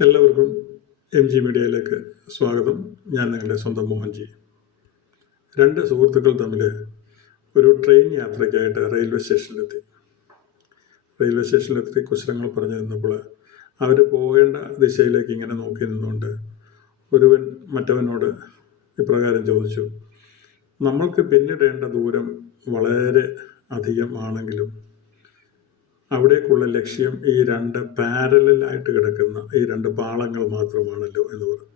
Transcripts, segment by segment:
എല്ലാവർക്കും MG മീഡിയയിലേക്ക് സ്വാഗതം. ഞാൻ നിങ്ങളുടെ സ്വന്തം മോഹൻജി. രണ്ട് സുഹൃത്തുക്കൾ തമ്മിൽ ഒരു ട്രെയിൻ യാത്രയ്ക്കായിട്ട് റെയിൽവേ സ്റ്റേഷനിലെത്തി കുശലങ്ങൾ പറഞ്ഞു നിന്നപ്പോൾ അവർ പോകേണ്ട ദിശയിലേക്ക് ഇങ്ങനെ നോക്കി നിന്നുകൊണ്ട് ഒരുവൻ മറ്റവനോട് ഇപ്രകാരം ചോദിച്ചു: നമ്മൾക്ക് പിന്നിടേണ്ട ദൂരം വളരെ അധികം ആണെങ്കിലും അവിടേക്കുള്ള ലക്ഷ്യം ഈ രണ്ട് പാരലായിട്ട് കിടക്കുന്ന ഈ രണ്ട് പാളങ്ങൾ മാത്രമാണല്ലോ എന്ന് പറഞ്ഞു.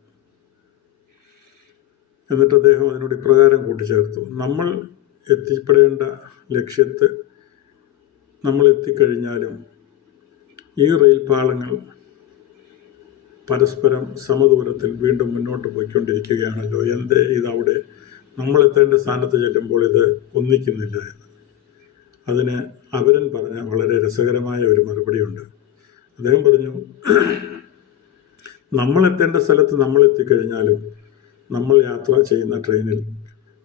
എന്നിട്ട് അദ്ദേഹം അതിനോട് ഇപ്രകാരം കൂട്ടിച്ചേർത്തു: നമ്മൾ എത്തിപ്പെടേണ്ട ലക്ഷ്യത്ത് നമ്മൾ എത്തിക്കഴിഞ്ഞാലും ഈ റെയിൽ പാളങ്ങൾ പരസ്പരം സമദൂരത്തിൽ വീണ്ടും മുന്നോട്ട് പോയിക്കൊണ്ടിരിക്കുകയാണല്ലോ. എന്തേ ഇതവിടെ നമ്മൾ എത്തേണ്ട സ്ഥാനത്ത് ചെല്ലുമ്പോൾ ഇത് ഒന്നിക്കുന്നില്ല എന്ന്. അതിന് അവരൻ പറഞ്ഞ വളരെ രസകരമായ ഒരു മറുപടിയുണ്ട്. അദ്ദേഹം പറഞ്ഞു: നമ്മൾ എത്തേണ്ട സ്ഥലത്ത് നമ്മൾ എത്തിക്കഴിഞ്ഞാലും നമ്മൾ യാത്ര ചെയ്യുന്ന ട്രെയിനിൽ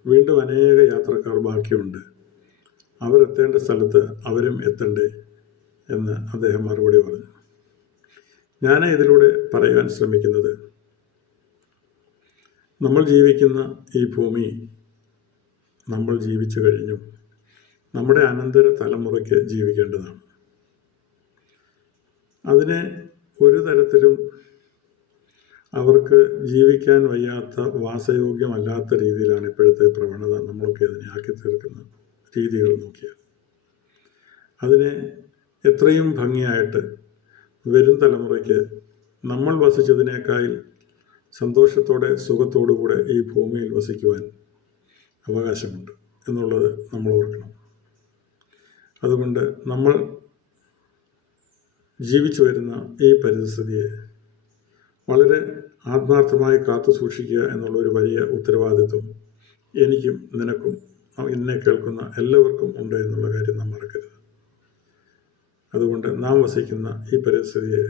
വീണ്ടും അനേക യാത്രക്കാർ ബാക്കിയുണ്ട്. അവരെത്തേണ്ട സ്ഥലത്ത് അവരും എത്തണ്ടേ എന്ന് അദ്ദേഹം മറുപടി പറഞ്ഞു. ഞാൻ ഇതിലൂടെ പറയാൻ ശ്രമിക്കുന്നത്, നമ്മൾ ജീവിക്കുന്ന ഈ ഭൂമി നമ്മൾ ജീവിച്ചു കഴിഞ്ഞു നമ്മുടെ അനന്തര തലമുറയ്ക്ക് ജീവിക്കേണ്ടതാണ്. അതിനെ ഒരു തരത്തിലും അവർക്ക് ജീവിക്കാൻ വയ്യാത്ത, വാസയോഗ്യമല്ലാത്ത രീതിയിലാണ് ഇപ്പോഴത്തെ പ്രവണത. നമ്മളൊക്കെ അതിനെ ആക്കി തീർക്കുന്ന രീതികൾ നോക്കിയാൽ അതിനെ എത്രയും ഭംഗിയായിട്ട് വരും തലമുറയ്ക്ക് നമ്മൾ വസിച്ചതിനേക്കാൾ സന്തോഷത്തോടെ സുഖത്തോടുകൂടെ ഈ ഭൂമിയിൽ വസിക്കുവാൻ അവകാശമുണ്ട് എന്നുള്ളത് നമ്മൾ ഓർക്കണം. അതുകൊണ്ട് നമ്മൾ ജീവിച്ചു വരുന്ന ഈ പരിസ്ഥിതിയെ വളരെ ആത്മാർത്ഥമായി കാത്തു സൂക്ഷിക്കുക എന്നുള്ളൊരു വലിയ ഉത്തരവാദിത്വം എനിക്കും നിനക്കും എന്നെ കേൾക്കുന്ന എല്ലാവർക്കും ഉണ്ട് എന്നുള്ള കാര്യം നാം മറക്കരുത്. അതുകൊണ്ട് നാം വസിക്കുന്ന ഈ പരിസ്ഥിതിയെ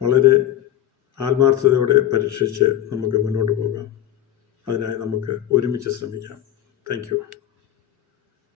വളരെ ആത്മാർത്ഥതയോടെ പരീക്ഷിച്ച് നമുക്ക് മുന്നോട്ട് പോകാം. അതിനായി നമുക്ക് ഒരുമിച്ച് ശ്രമിക്കാം. Thank you.